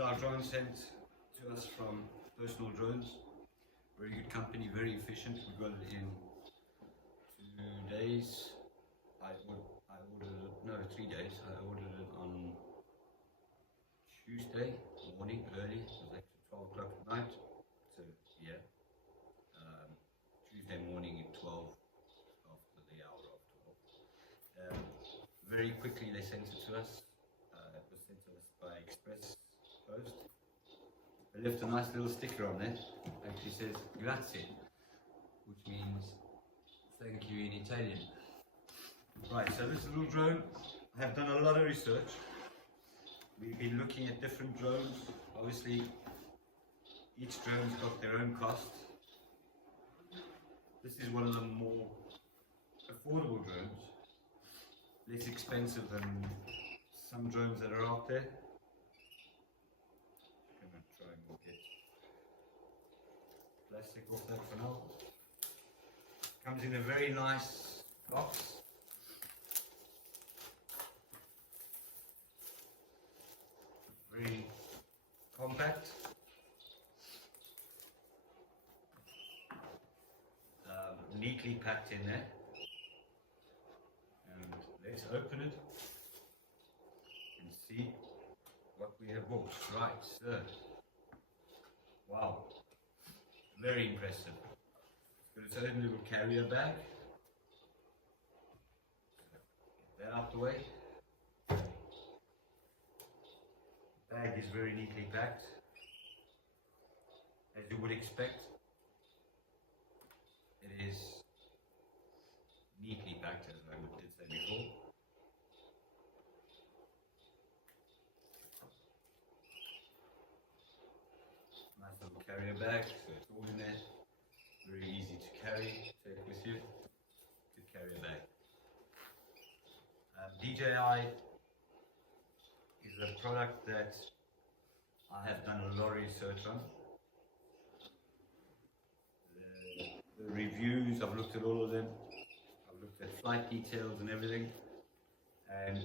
is our drone sent to us from Personal Drones. Very good company, very efficient. We got it in 2 days. I ordered it, no, 3 days. I ordered it on Tuesday morning, early. It was actually 12 o'clock at night. So yeah, Tuesday morning at 12, after the hour of 12. Very quickly they sent it to us. It was sent to us by express post. They left a nice little sticker on there. Actually says grazie, which means thank you in Italian. Right, so this little drone, I have done a lot of research. We've been looking at different drones. Obviously, each drone's got their own cost. This is one of the more affordable drones, less expensive than some drones that are out there. I'm going to try and get plastic off that for now. Comes in a very nice box. Very compact. Neatly packed in there. And let's open it and see what we have bought. Right, so wow, very impressive. It's got its own little carrier bag. Get that out the way. Bag is very neatly packed, as you would expect. It is neatly packed, as I did say before. Nice little carrier bag, so it's all in there. Very easy to carry, take it with you. Good carrier bag. DJI is a product that I have done a lot of research on. The reviews, I've looked at all of them. I've looked at flight details and everything. And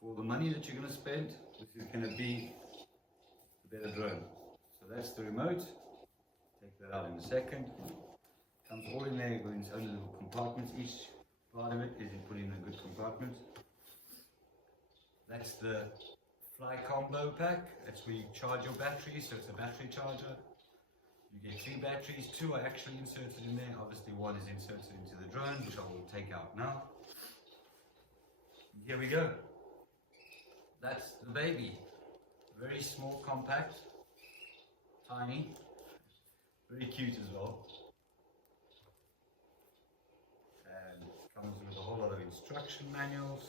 for the money that you're going to spend, this is going to be the better drone. So that's the remote. Take that out in a second. Comes all in there, in its own little compartments. Each part of it is put in a good compartment. That's the Fly Combo Pack. That's where you charge your battery, so it's a battery charger. You get 3 batteries, 2 are actually inserted in there. Obviously 1 is inserted into the drone, which I will take out now. Here we go. That's the baby. Very small, compact, tiny, very cute as well. And comes with a whole lot of instruction manuals,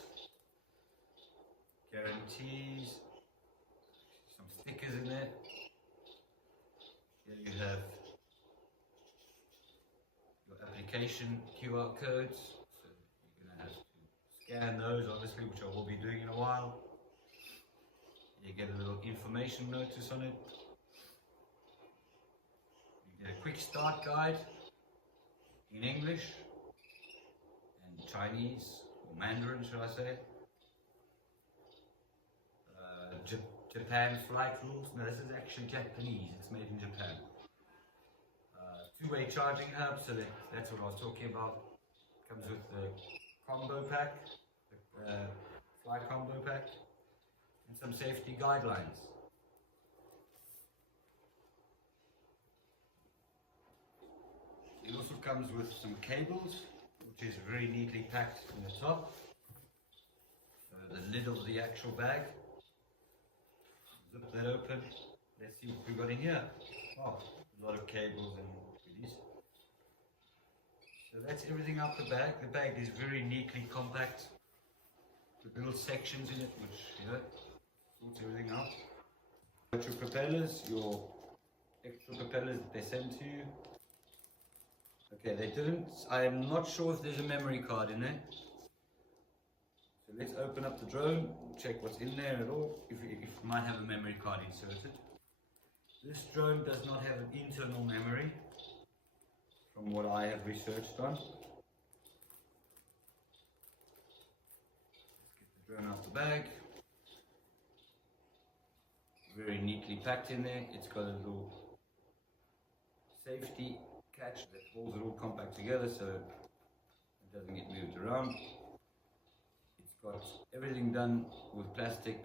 guarantees, some stickers in there. Here you have your application QR codes, so you're going to have to scan those obviously, which I will be doing in a while. You get a little information notice on it. You get a quick start guide in English and Chinese, or Mandarin should I say. Japan flight rules. No, this is actually Japanese. It's made in Japan. 2-way charging hub, so that's what I was talking about. Comes with the combo pack, the fly combo pack, and some safety guidelines. It also comes with some cables, which is very neatly packed in the top. The lid of the actual bag. Zip that open. Let's see what we've got in here. Oh, a lot of cables and goodies. So that's everything out the bag. The bag is very neatly compact with little sections in it, which, you know, sorts everything out. Got your propellers, your extra propellers that they send to you. Okay, they didn't. I am not sure if there's a memory card in there. So let's open up the drone, check what's in there at all, if it might have a memory card inserted. This drone does not have an internal memory, from what I have researched on. Let's get the drone out the bag. neatly packed in there. It's got a little safety catch that holds it all compact together so it doesn't get moved around. It's got everything done with plastic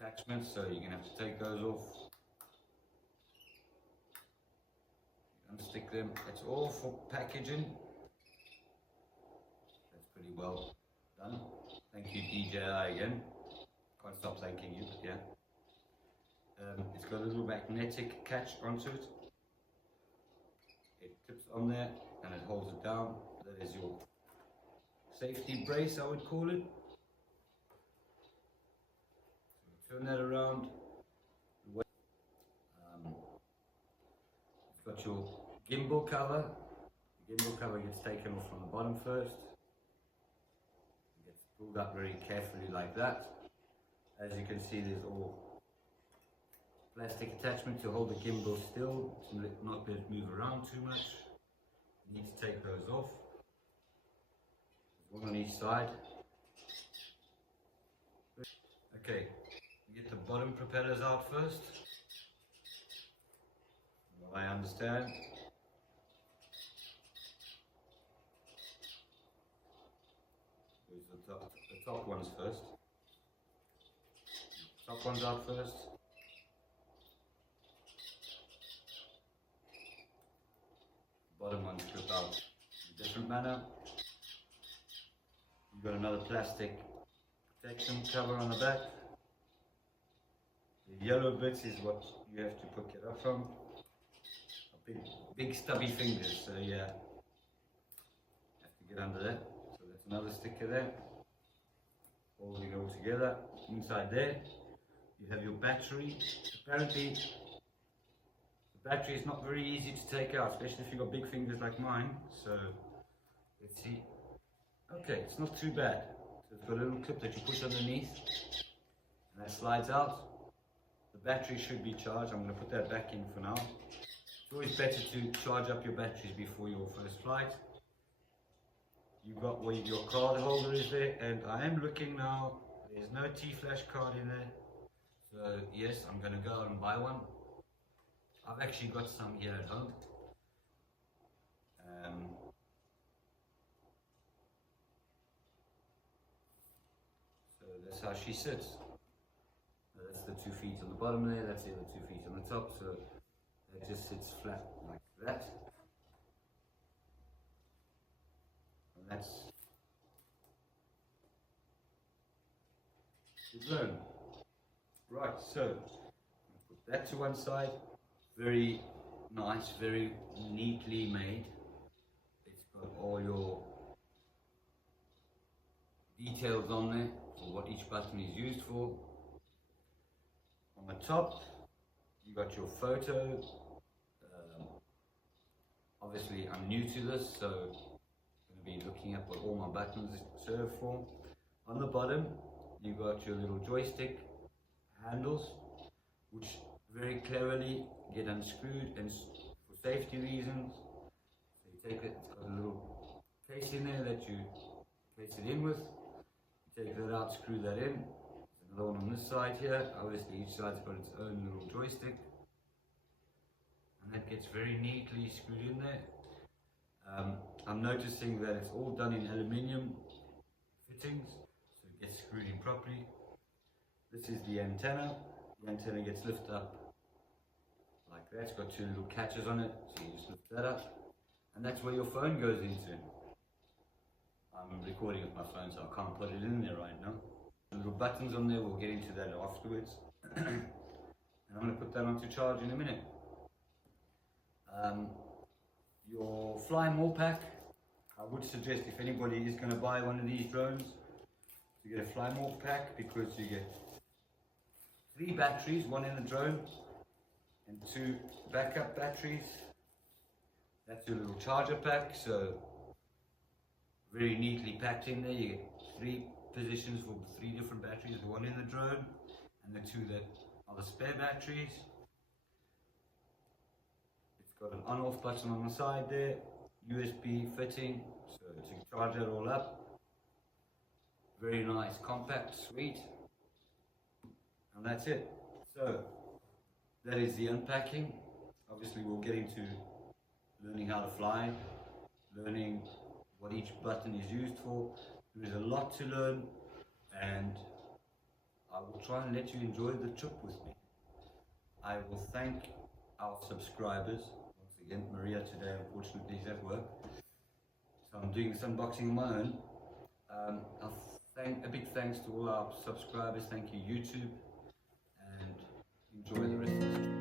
attachments, so you're going to have to take those off. Unstick them. It's all for packaging. That's pretty well done. Thank you, DJI, again. Can't stop thanking you, but yeah. It's got a little magnetic catch onto it. It clips on there and it holds it down. That is your safety brace, I would call it. So turn that around. It's got your gimbal cover. The gimbal cover gets taken off from the bottom first. It gets pulled up very carefully like that. As you can see, there's all plastic attachment to hold the gimbal still, to not let it move around too much. You need to take those off. There's one on each side. Okay, you get the bottom propellers out first. Well, I understand. There's the top ones first. Top ones out first. Bottom ones clip out in a different manner. You've got another plastic protection cover on the back. The yellow bits is what you have to pick it up from. Big stubby fingers, so yeah, have to get under that. So that's another sticker there, holding it all together. Inside there you have your battery. Apparently the battery is not very easy to take out, especially if you've got big fingers like mine. So let's see. Okay, it's not too bad. So it's got a little clip that you push underneath and that slides out. The battery should be charged. I'm going to put that back in for now. It's always better to charge up your batteries before your first flight. You've got where your card holder is there, and I am looking now. There's no T-Flash card in there. So yes, I'm going to go out and buy one. I've actually got some here at home. So that's how she sits. That's the 2 feet on the bottom there, that's the other 2 feet on the top, so it just sits flat like that. And that's the drone. Right, so put that to one side. Very nice, very neatly made. It's got all your details on there for what each button is used for. On the top, you got your photo. Obviously, I'm new to this, so I'm going to be looking at what all my buttons serve for. On the bottom, you got your little joystick handles, which very cleverly get unscrewed and for safety reasons. So you take it, it's got a little case in there that you place it in with. You take that out, screw that in. There's another one on this side here. Obviously each side's got its own little joystick. And that gets very neatly screwed in there. I'm noticing that it's all done in aluminium fittings, so it gets screwed in properly. This is the antenna. The antenna gets lifted up like that. It's got 2 little catches on it, so you just lift that up. And that's where your phone goes into. I'm recording with my phone, so I can't put it in there right now. The little buttons on there, we'll get into that afterwards. And I'm going to put that onto charge in a minute. Your Fly More pack, I would suggest if anybody is going to buy one of these drones, to get a Fly More pack, because you get 3 batteries, 1 in the drone and 2 backup batteries. That's your little charger pack, so very neatly packed in there. You get 3 positions for 3 different batteries, the 1 in the drone and the 2 that are the spare batteries. It's got an on-off button on the side there, USB fitting, so to charge it all up. Very nice, compact, sweet. And that's it. So that is the unpacking. Obviously we'll get into learning how to fly, learning what each button is used for. There is a lot to learn, and I will try and let you enjoy the trip with me. I will thank our subscribers. Once again, Maria today unfortunately is at work, so I'm doing this unboxing on my own. A big thanks to all our subscribers. Thank you, YouTube, and enjoy the rest of the trip.